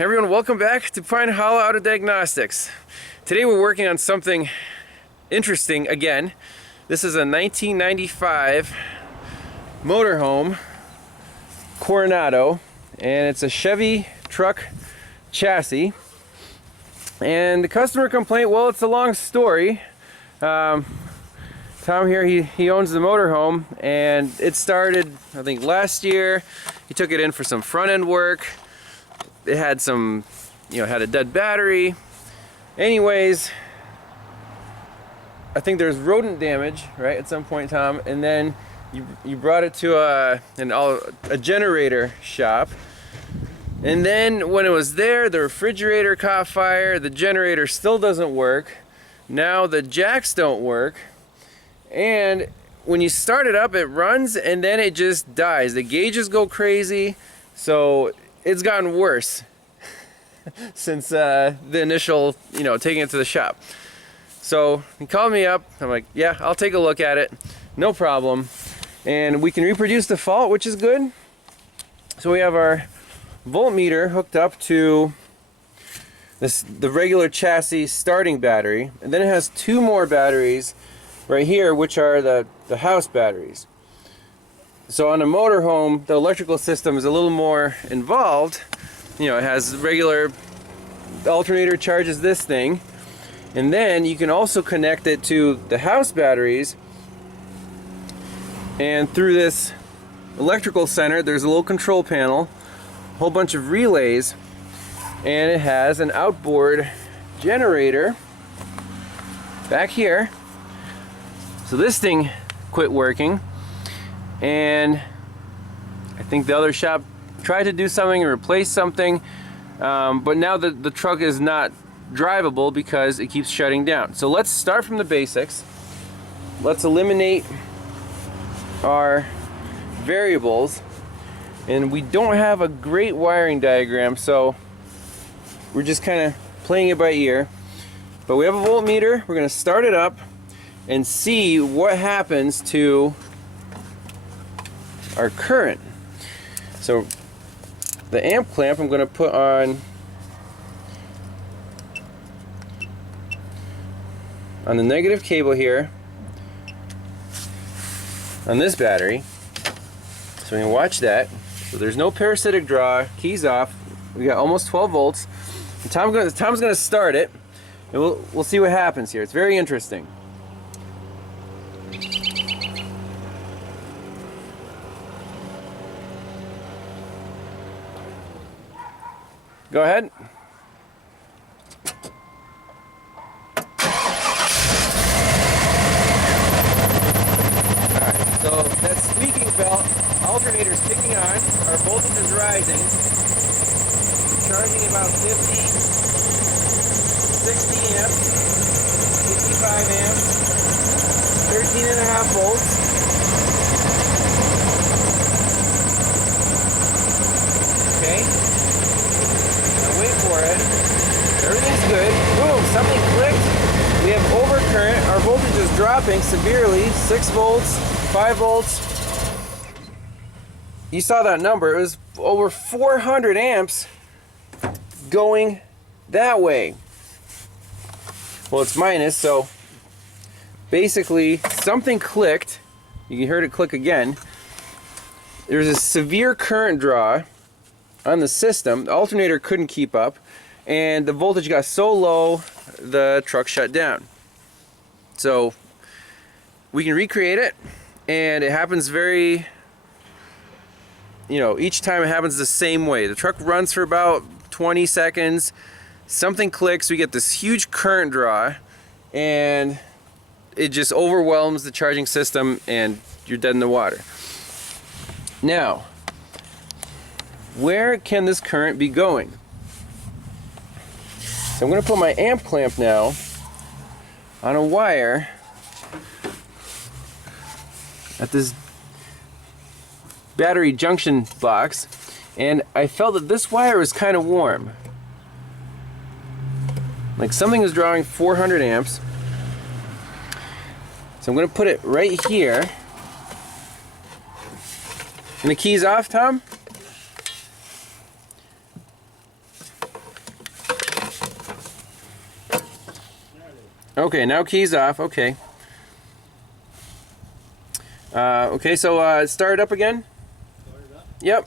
everyone, welcome back to Pine Hollow Auto Diagnostics. Today we're working on something interesting again. This is a 1995 Motorhome Coronado, and it's a Chevy truck chassis. And the customer complaint, well, it's a long story. Tom here, he owns the motorhome, and it started, I think, last year. He took it in for some front end work. It had some, had a dead battery. Anyways, I think there's rodent damage, right, at some point, Tom, and then you brought it to a generator shop. And then when it was there, the refrigerator caught fire, the generator still doesn't work. Now the jacks don't work. And when you start it up, it runs and then it just dies. The gauges go crazy, so it's gotten worse since the initial, taking it to the shop. So he called me up. I'm like, yeah, I'll take a look at it. No problem. And we can reproduce the fault, which is good. So we have our voltmeter hooked up to the regular chassis starting battery, and then it has two more batteries right here, which are the house batteries. So on a motorhome, the electrical system is a little more involved. It has regular alternator charges this thing, and then you can also connect it to the house batteries, and through this electrical center there's a little control panel, a whole bunch of relays, and it has an outboard generator back here. So this thing quit working, and I think the other shop tried to do something and replace something, but now the truck is not drivable because it keeps shutting down. So let's start from the basics. Let's eliminate our variables, and we don't have a great wiring diagram, so we're just kind of playing it by ear. But we have a voltmeter. We're going to start it up and see what happens to our current. So the amp clamp I'm going to put on the negative cable here on this battery. So we can watch that. So there's no parasitic draw, keys off. We got almost 12 volts. And Tom's gonna start it, and we'll see what happens here. It's very interesting. Go ahead. Alright, so that squeaking belt, alternator's kicking on, our voltage is rising. We're charging about 50, 60 amps, 65 amps, 13.5 volts. Okay. Wait for it. Everything's good. Boom, something clicked. We have overcurrent. Our voltage is dropping severely. 6 volts, 5 volts. You saw that number. It was over 400 amps going that way. Well, it's minus, so basically something clicked. You heard it click again. There's a severe current draw on the system. The alternator couldn't keep up, and the voltage got so low the truck shut down. So we can recreate it, and it happens very, each time it happens the same way. The truck runs for about 20 seconds, something clicks, we get this huge current draw, and it just overwhelms the charging system and you're dead in the water. Now, where can this current be going? So I'm going to put my amp clamp now on a wire at this battery junction box, and I felt that this wire was kind of warm. Like something is drawing 400 amps. So I'm going to put it right here. And the key's off, Tom? Okay, now key's off. Okay. Okay, so start it up again. Start it up? Yep.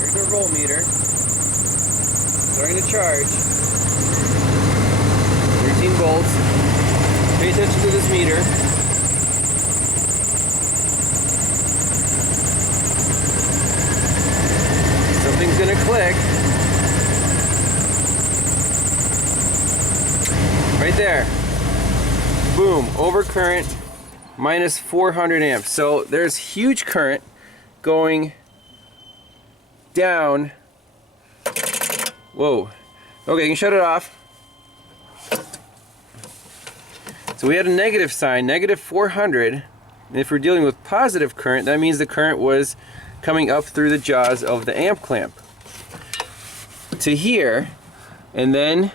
Here's our voltmeter. Starting to charge. 13 volts. Pay attention to this meter. Something's gonna click. Right there. Boom, overcurrent, minus 400 amps. So there's huge current going down. Whoa. Okay, you can shut it off. So we had a negative sign, negative 400. And if we're dealing with positive current, that means the current was coming up through the jaws of the amp clamp to here, and then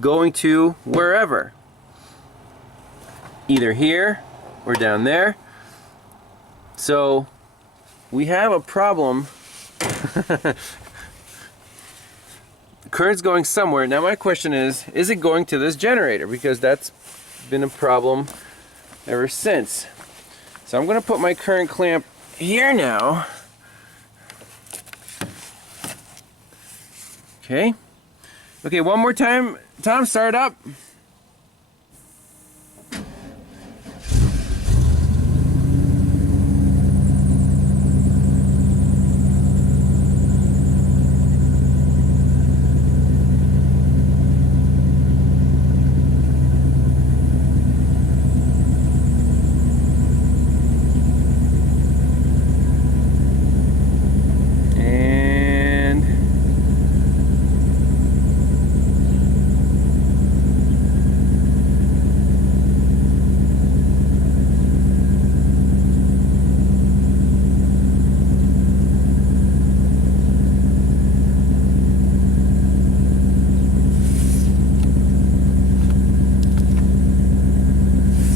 going to wherever. Either here or down there. So we have a problem. Current's going somewhere. Now my question is it going to this generator? Because that's been a problem ever since. So I'm going to put my current clamp here now. Okay. Okay, one more time. Tom, start up.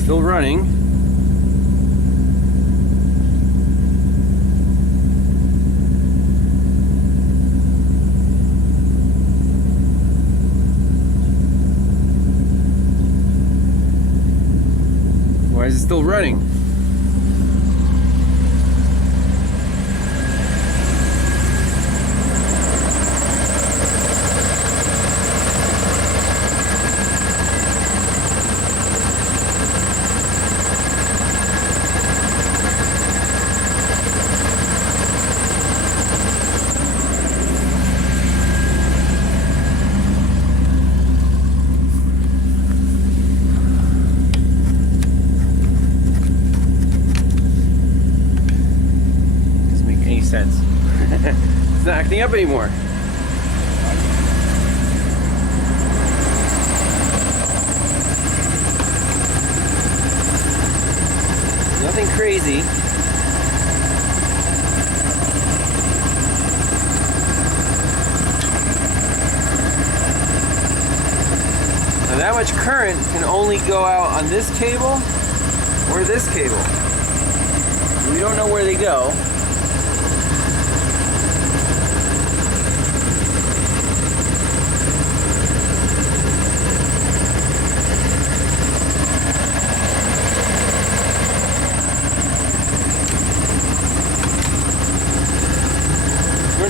Still running. Why is it still running? Sense. It's not acting up anymore. Nothing crazy. Now that much current can only go out on this cable or this cable. We don't know where they go.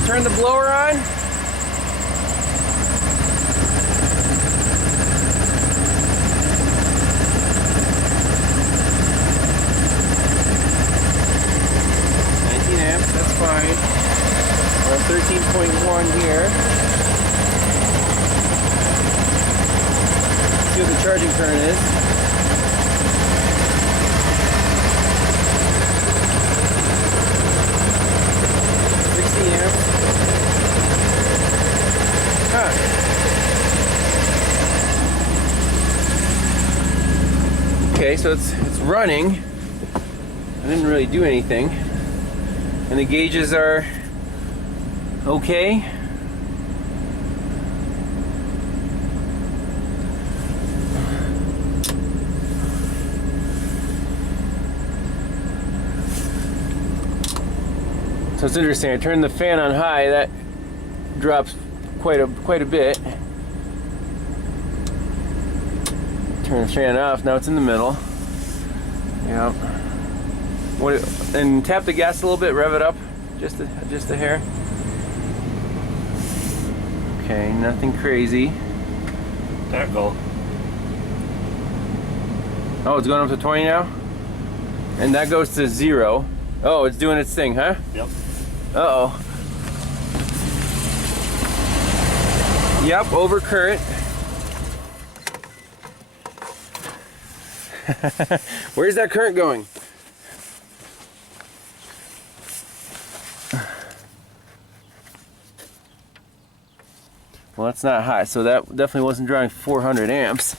Turn the blower on. Amps, that's fine. We're at 13.1 here. Let's see what the charging current is. Amps. Huh. Okay, so it's running. I didn't really do anything. And the gauges are okay. So it's interesting, I turned the fan on high, that drops quite a bit. Turn the fan off, now it's in the middle. Yep. And tap the gas a little bit, rev it up just a hair. Okay, nothing crazy. There it go. Oh, it's going up to 20 now? And that goes to 0. Oh, it's doing its thing, huh? Yep. Uh-oh. Yep, over current. Where's that current going? Well, that's not high, so that definitely wasn't drawing 400 amps.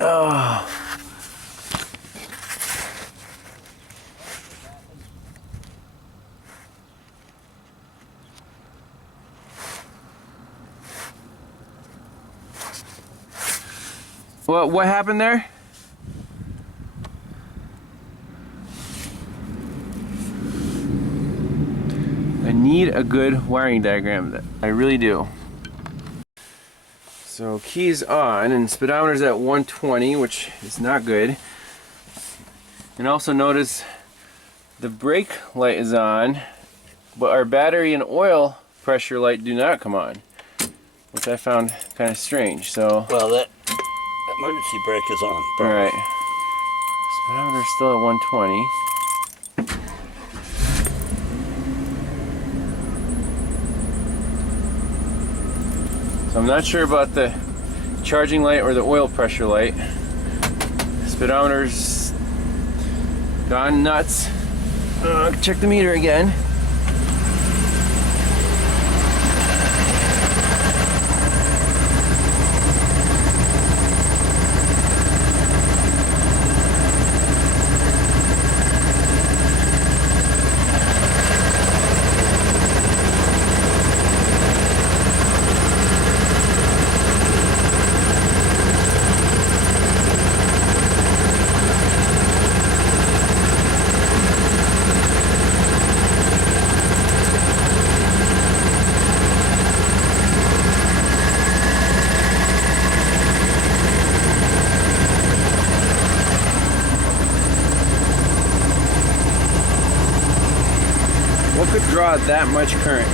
Oh. What happened there? I need a good wiring diagram. I really do. So key's on and speedometer's at 120, which is not good. And also notice the brake light is on, but our battery and oil pressure light do not come on, which I found kind of strange. So well, that emergency brake is on. All right. Speedometer's still at 120. So I'm not sure about the charging light or the oil pressure light. Speedometer's gone nuts. Check the meter again. What could draw that much current?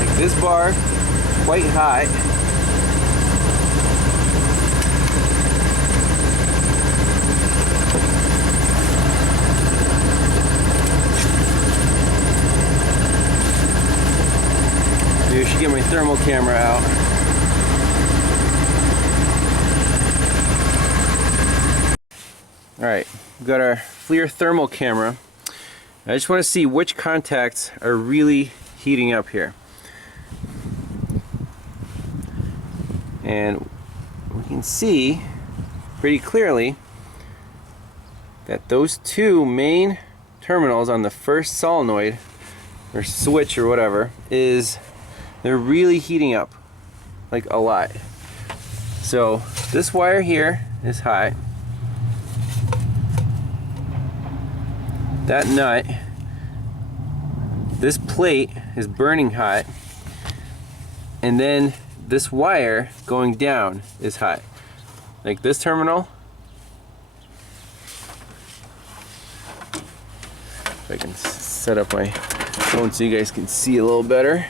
Like this bar, quite high. Maybe I should get my thermal camera out. Alright, we've got our FLIR thermal camera. I just want to see which contacts are really heating up here. And we can see pretty clearly that those two main terminals on the first solenoid or switch or whatever they're really heating up, like a lot. So this wire here is high. That nut, this plate is burning hot, and then this wire going down is hot. Like this terminal, if I can set up my phone so you guys can see a little better.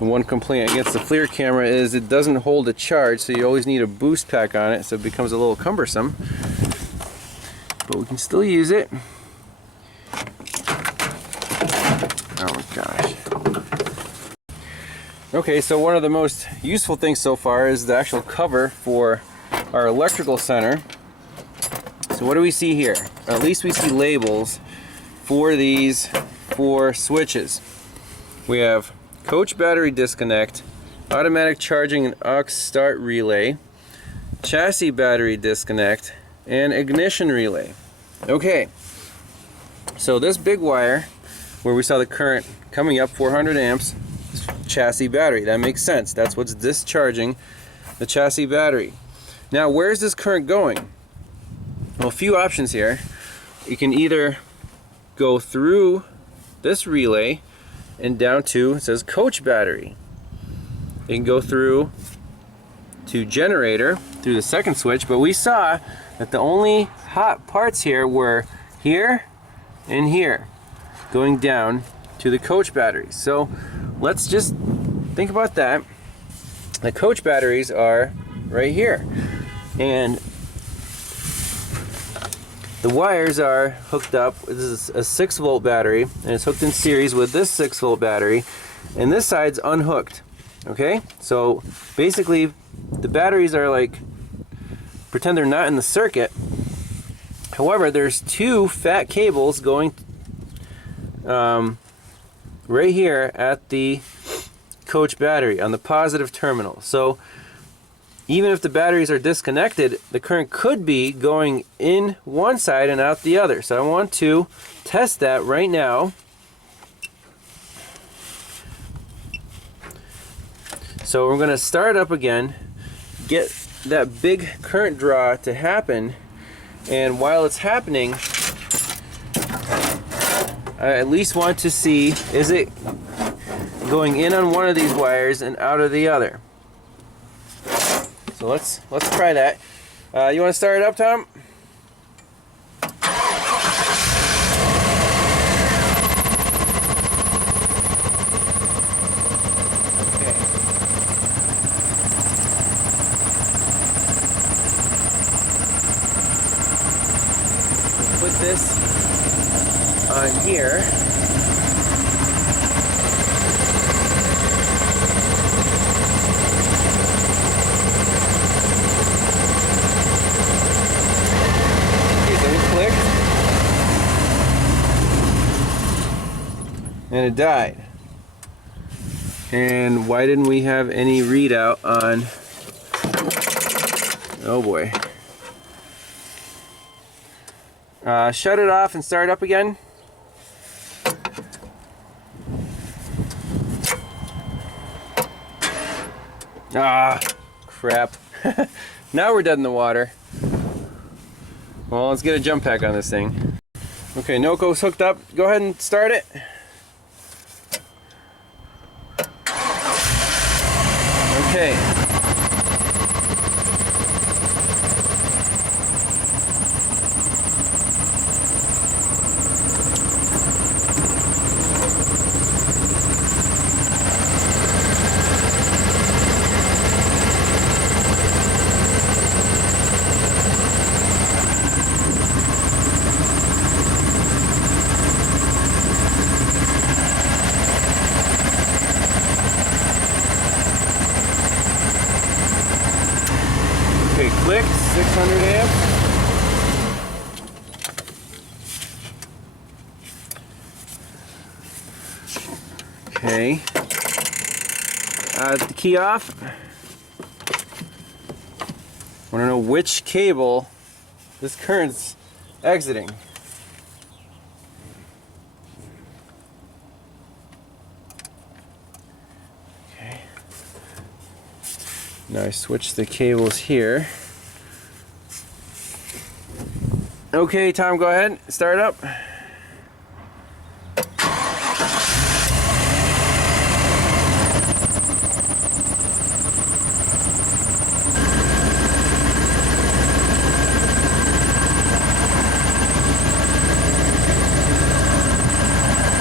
One complaint against the FLIR camera is it doesn't hold a charge, so you always need a boost pack on it, so it becomes a little cumbersome. But we can still use it. Oh my gosh. Okay, so one of the most useful things so far is the actual cover for our electrical center. So what do we see here? At least we see labels for these 4 switches. We have coach battery disconnect, automatic charging and aux start relay, chassis battery disconnect, and ignition relay. Okay, so this big wire where we saw the current coming up 400 amps, chassis battery, that makes sense. That's what's discharging the chassis battery. Now, where's this current going? Well, a few options here. You can either go through this relay and down to, it says coach battery. You can go through to generator through the second switch, but we saw that the only hot parts here were here and here, going down to the coach batteries. So let's just think about that. The coach batteries are right here, and the wires are hooked up. This is a 6-volt battery, and it's hooked in series with this 6-volt battery, and this side's unhooked. Okay, so basically the batteries are like, pretend they're not in the circuit. However, there's 2 fat cables going right here at the coach battery on the positive terminal. So even if the batteries are disconnected, the current could be going in one side and out the other. So I want to test that right now. So we're going to start up again, get that big current draw to happen, and while it's happening, I at least want to see, is it going in on one of these wires and out of the other? So let's try that. You want to start it up, Tom? Put this on here. Clicked. And it died. And why didn't we have any readout on? Oh boy. Shut it off and start up again. Ah, crap. Now we're dead in the water. Well, let's get a jump pack on this thing. Okay, Noco's hooked up. Go ahead and start it. Okay. Okay, click, 600 amps. Okay. The key off. I want to know which cable this current's exiting. Okay. Now I switch the cables here. Okay, Tom, go ahead. Start up.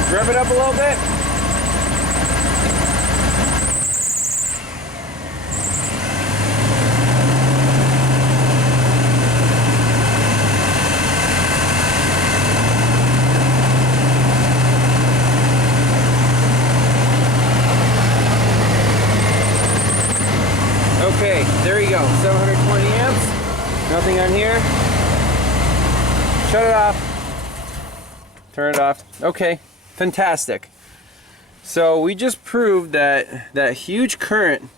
Rev it up a little bit. Okay, there you go, 720 amps, nothing on here. Shut it off, turn it off. Okay, fantastic. So we just proved that that huge current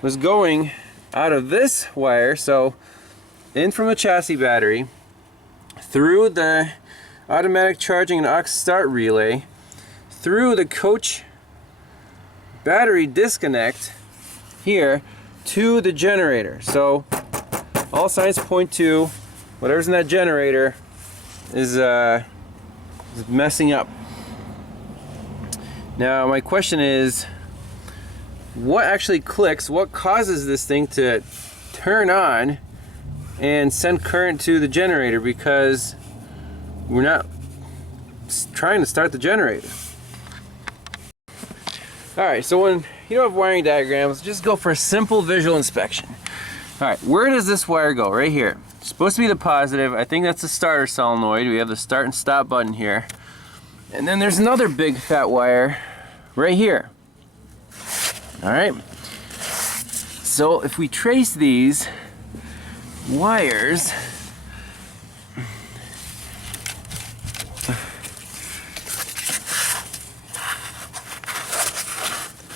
was going out of this wire, so in from the chassis battery, through the automatic charging and aux start relay, through the coach battery disconnect here, to the generator. So all signs point to whatever's in that generator is messing up. Now my question is, what actually clicks? What causes this thing to turn on and send current to the generator? Because we're not trying to start the generator. Alright, so when you don't have wiring diagrams, just go for a simple visual inspection. Alright, where does this wire go? Right here. It's supposed to be the positive. I think that's the starter solenoid. We have the start and stop button here. And then there's another big fat wire right here. Alright. So if we trace these wires,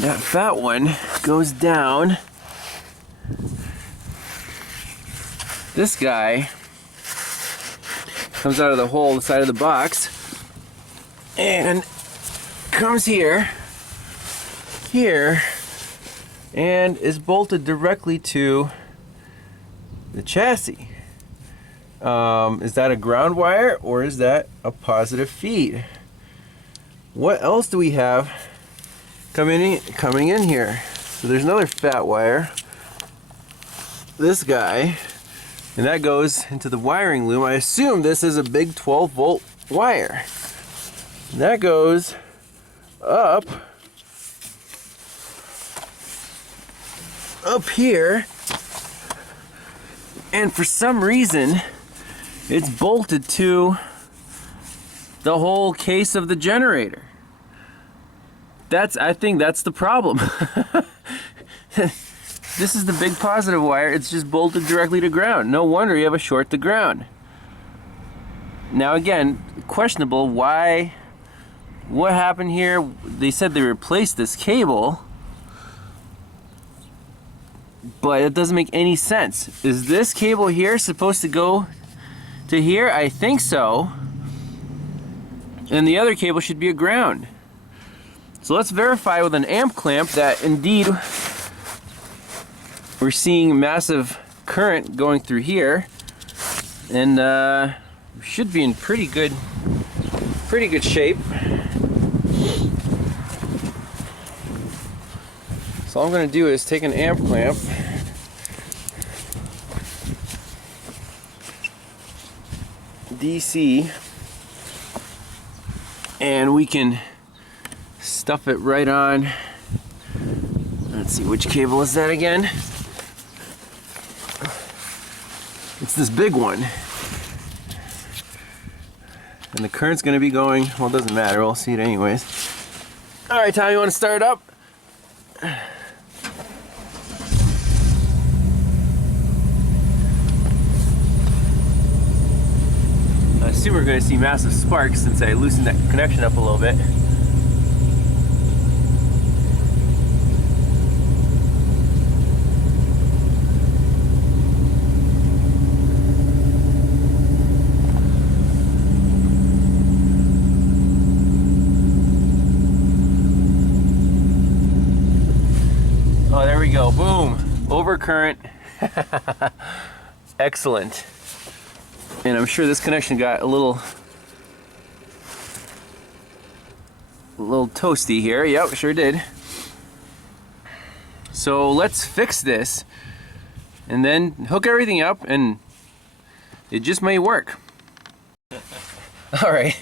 that fat one goes down. This guy comes out of the hole on the side of the box and comes here, and is bolted directly to the chassis. Is that a ground wire or is that a positive feed? What else do we have coming in here? So there's another fat wire, this guy, and that goes into the wiring loom. I assume this is a big 12-volt wire. And that goes up here, and for some reason it's bolted to the whole case of the generator. I think that's the problem. This is the big positive wire. It's just bolted directly to ground. No wonder you have a short to ground. Now again, questionable. Why? What happened here? They said they replaced this cable, but it doesn't make any sense. Is this cable here supposed to go to here? I think so. And the other cable should be a ground. So let's verify with an amp clamp that indeed we're seeing massive current going through here, and we should be in pretty good shape. So all I'm going to do is take an amp clamp, DC, and we can stuff it right on. Let's see, which cable is that again? It's this big one. And the current's going to be going, well, it doesn't matter, we'll see it anyways. Alright, Tom, you want to start it up? I assume we're going to see massive sparks since I loosened that connection up a little bit. Oh, there we go. Boom. Overcurrent. Excellent. And I'm sure this connection got a little toasty here. Yep, sure did. So let's fix this and then hook everything up, and it just may work. All right.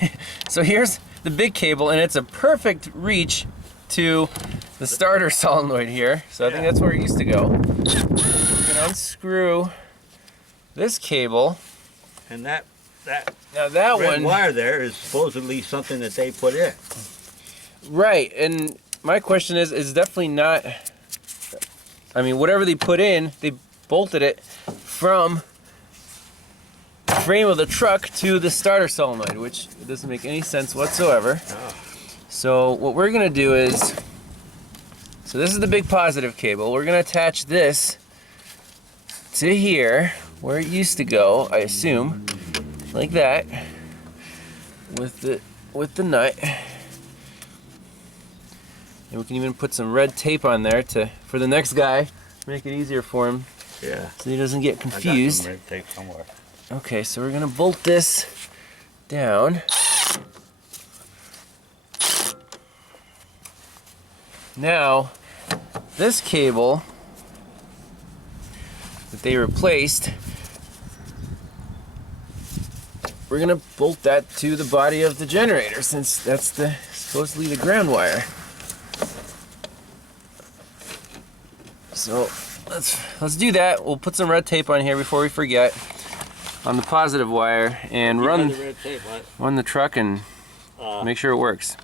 So here's the big cable, and it's a perfect reach to the starter solenoid here. So I think that's where it used to go. We're gonna unscrew this cable. And that red one wire there is supposedly something that they put in. Right, and my question is definitely not, I mean, whatever they put in, they bolted it from the frame of the truck to the starter solenoid, which doesn't make any sense whatsoever. Oh. So what we're gonna do is, so this is the big positive cable. We're gonna attach this to here, where it used to go, I assume, like that, with the nut. And we can even put some red tape on there for the next guy make it easier for him Yeah. so he doesn't get I got confused. some red tape somewhere. Okay, so we're gonna bolt this down. Now, this cable that they replaced, we're gonna bolt that to the body of the generator since that's supposedly the ground wire. So let's do that. We'll put some red tape on here before we forget on the positive wire and run the truck and make sure it works.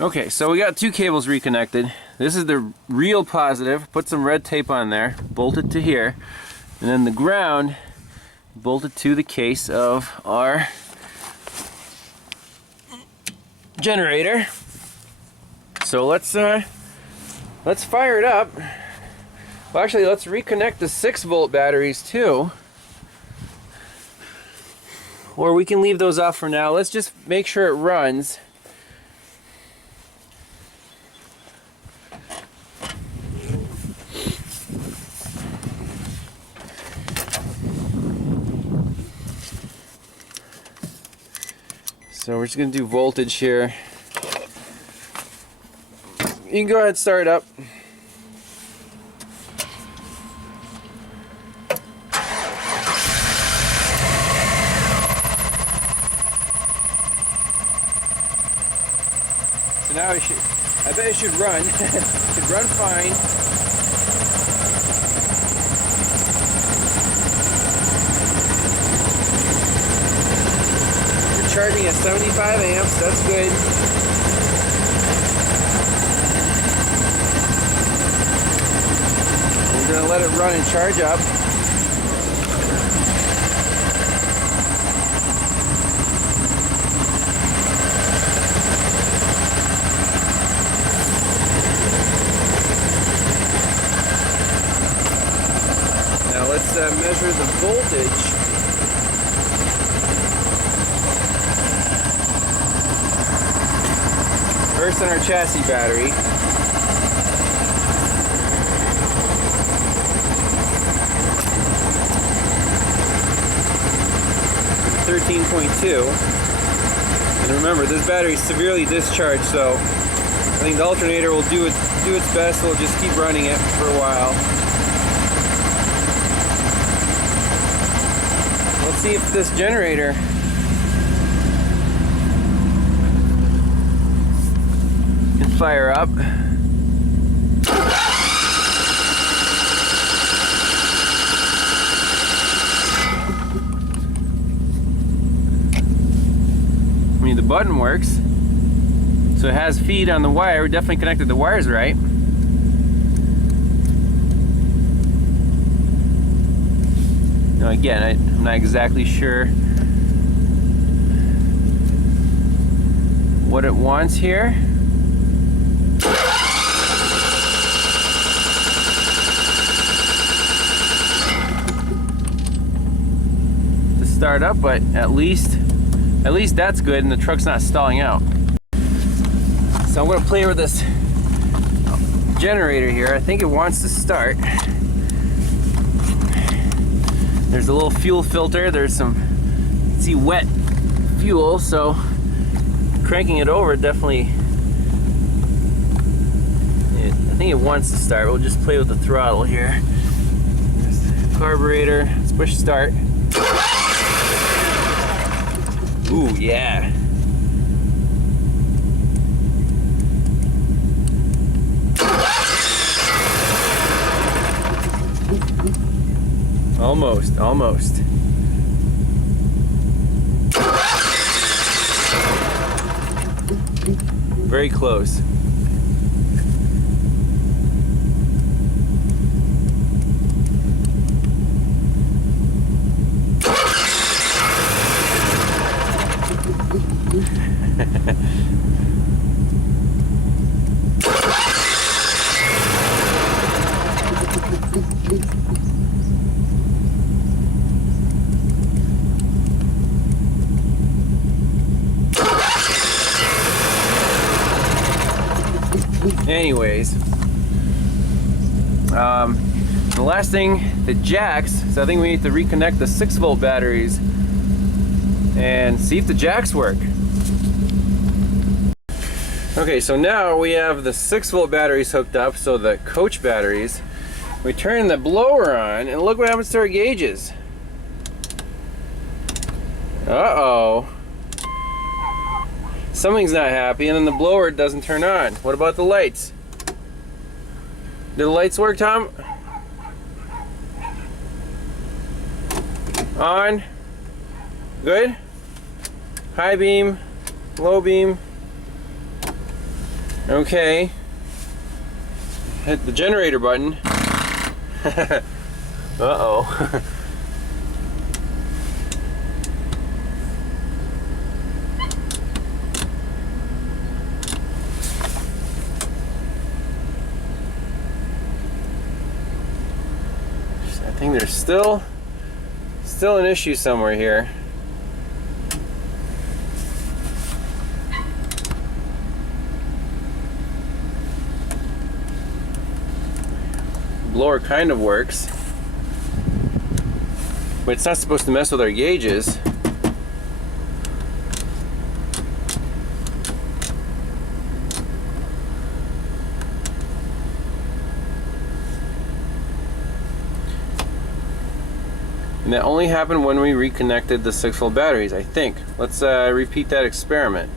Okay, so we got two cables reconnected. This is the real positive. Put some red tape on there, bolt it to here, and then the ground bolted to the case of our generator. So let's fire it up. Well, actually, let's reconnect the 6-volt batteries too. Or we can leave those off for now. Let's just make sure it runs. So we're just gonna do voltage here. You can go ahead and start it up. So now I bet it should run. It should run fine. We're charging at 75 amps, that's good. We're gonna let it run and charge up. Let's measure the voltage. First on our chassis battery. .2. And remember, this battery is severely discharged, so I think the alternator will do its best. We'll just keep running it for a while. Let's see if this generator can fire up. I mean, the button works, so it has feed on the wire. We definitely connected the wires right. Now again, I'm not exactly sure what it wants here. To start up, but at least that's good and the truck's not stalling out. So I'm gonna play with this generator here. I think it wants to start. There's a little fuel filter. There's some, you can see, wet fuel, so cranking it over definitely, I think it wants to start. We'll just play with the throttle here. There's the carburetor. Let's push start. Ooh, yeah. Almost. Very close. Anyways, The last thing, the jacks. So I think we need to reconnect the 6-volt batteries and see if the jacks work. Okay, so now we have the 6-volt batteries hooked up, so the coach batteries. We turn the blower on and look what happens to our gauges. Uh-oh. Something's not happy, and then the blower doesn't turn on. What about the lights? Did the lights work, Tom? On. Good. High beam. Low beam. Okay. Hit the generator button. Uh-oh. I think there's still an issue somewhere here. Blower kind of works, but it's not supposed to mess with our gauges. And that only happened when we reconnected the 6-volt batteries, I think. Let's repeat that experiment.